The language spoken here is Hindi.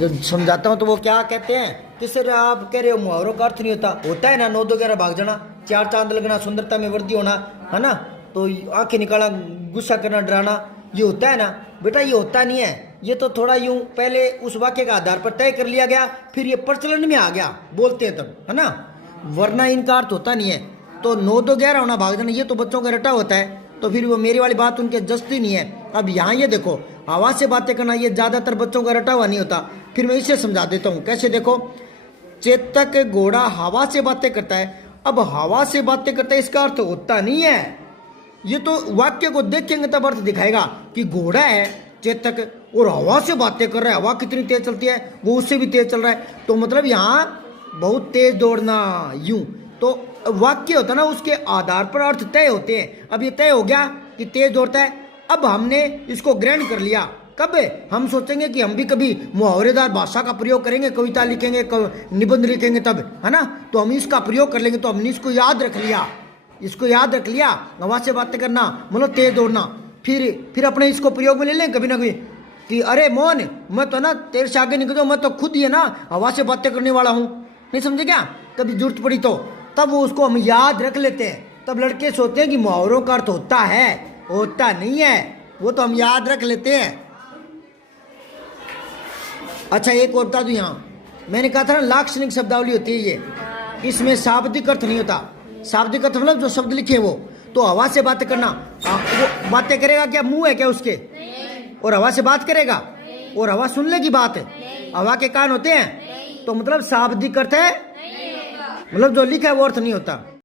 जब समझाता हूँ तो वो क्या कहते हैं कि सर आप कह रहे हो मुहावरों का अर्थ नहीं होता है ना, 9-2-11 भाग जाना, 4 चांद लगना, सुंदरता में वृद्धि होना, है ना, तो आंखें निकालना, गुस्सा करना, डराना, ये होता है ना बेटा, ये होता नहीं है। ये तो थोड़ा यूं पहले उस वाक्य का आधार पर तय कर लिया गया, फिर ये प्रचलन में आ गया, बोलते हैं तब, है ना, वरना इनका अर्थ होता नहीं है। तो 9-2-11 होना, भाग जाना, ये तो बच्चों का रटा होता है, तो फिर वो मेरी वाली बात उनके जचती नहीं है। अब यहाँ ये देखो, आवाज़ से बातें करना ये ज़्यादातर बच्चों का रटा हुआ नहीं होता। फिर मैं इसे समझा देता हूँ कैसे। देखो, चेतक घोड़ा हवा से बातें करता है। अब हवा से बातें करता है इसका अर्थ होता नहीं है, ये तो वाक्य को देखेंगे तब अर्थ दिखाएगा कि घोड़ा है चेतक और हवा से बातें कर रहा है, हवा कितनी तेज चलती है, वो उससे भी तेज चल रहा है, तो मतलब यहाँ बहुत तेज दौड़ना, यूं तो वाक्य होता ना, उसके आधार पर अर्थ तय होते हैं। अब ये तय हो गया कि तेज दौड़ता है, अब हमने इसको ग्रहण कर लिया। कब हम सोचेंगे कि हम भी कभी मुहावरेदार भाषा का प्रयोग करेंगे, कविता लिखेंगे, निबंध लिखेंगे, तब, है ना, तो हम इसका प्रयोग कर लेंगे। तो हमने इसको याद रख लिया, इसको याद रख लिया, हवा से बातें करना मतलब तेज दौड़ना। फिर अपने इसको प्रयोग में ले लें कभी ना कभी कि अरे मोहन, मैं तो ना तेरे से आगे निकल जाऊँ, मैं तो खुद ही है ना हवा से बातें करने वाला हूँ, नहीं समझे क्या, कभी जरूरत पड़ी तो, तब वो उसको हम याद रख लेते हैं। तब लड़के सोचते हैं कि मुहावरों का अर्थ होता है, होता नहीं है, वो तो हम याद रख लेते हैं। अच्छा, एक और बता दूं, यहाँ मैंने कहा था ना लाक्षणिक शब्दावली होती है ये, इसमें शाब्दिक अर्थ नहीं होता। शाब्दिक अर्थ मतलब जो शब्द लिखे वो, तो हवा से बातें करना, वो बातें करेगा क्या, मुंह है क्या उसके, और हवा से बात करेगा, और हवा सुन लेगी बात, हवा के कान होते हैं, तो मतलब शाब्दिक अर्थ है, मतलब जो लिखा है वो अर्थ नहीं होता।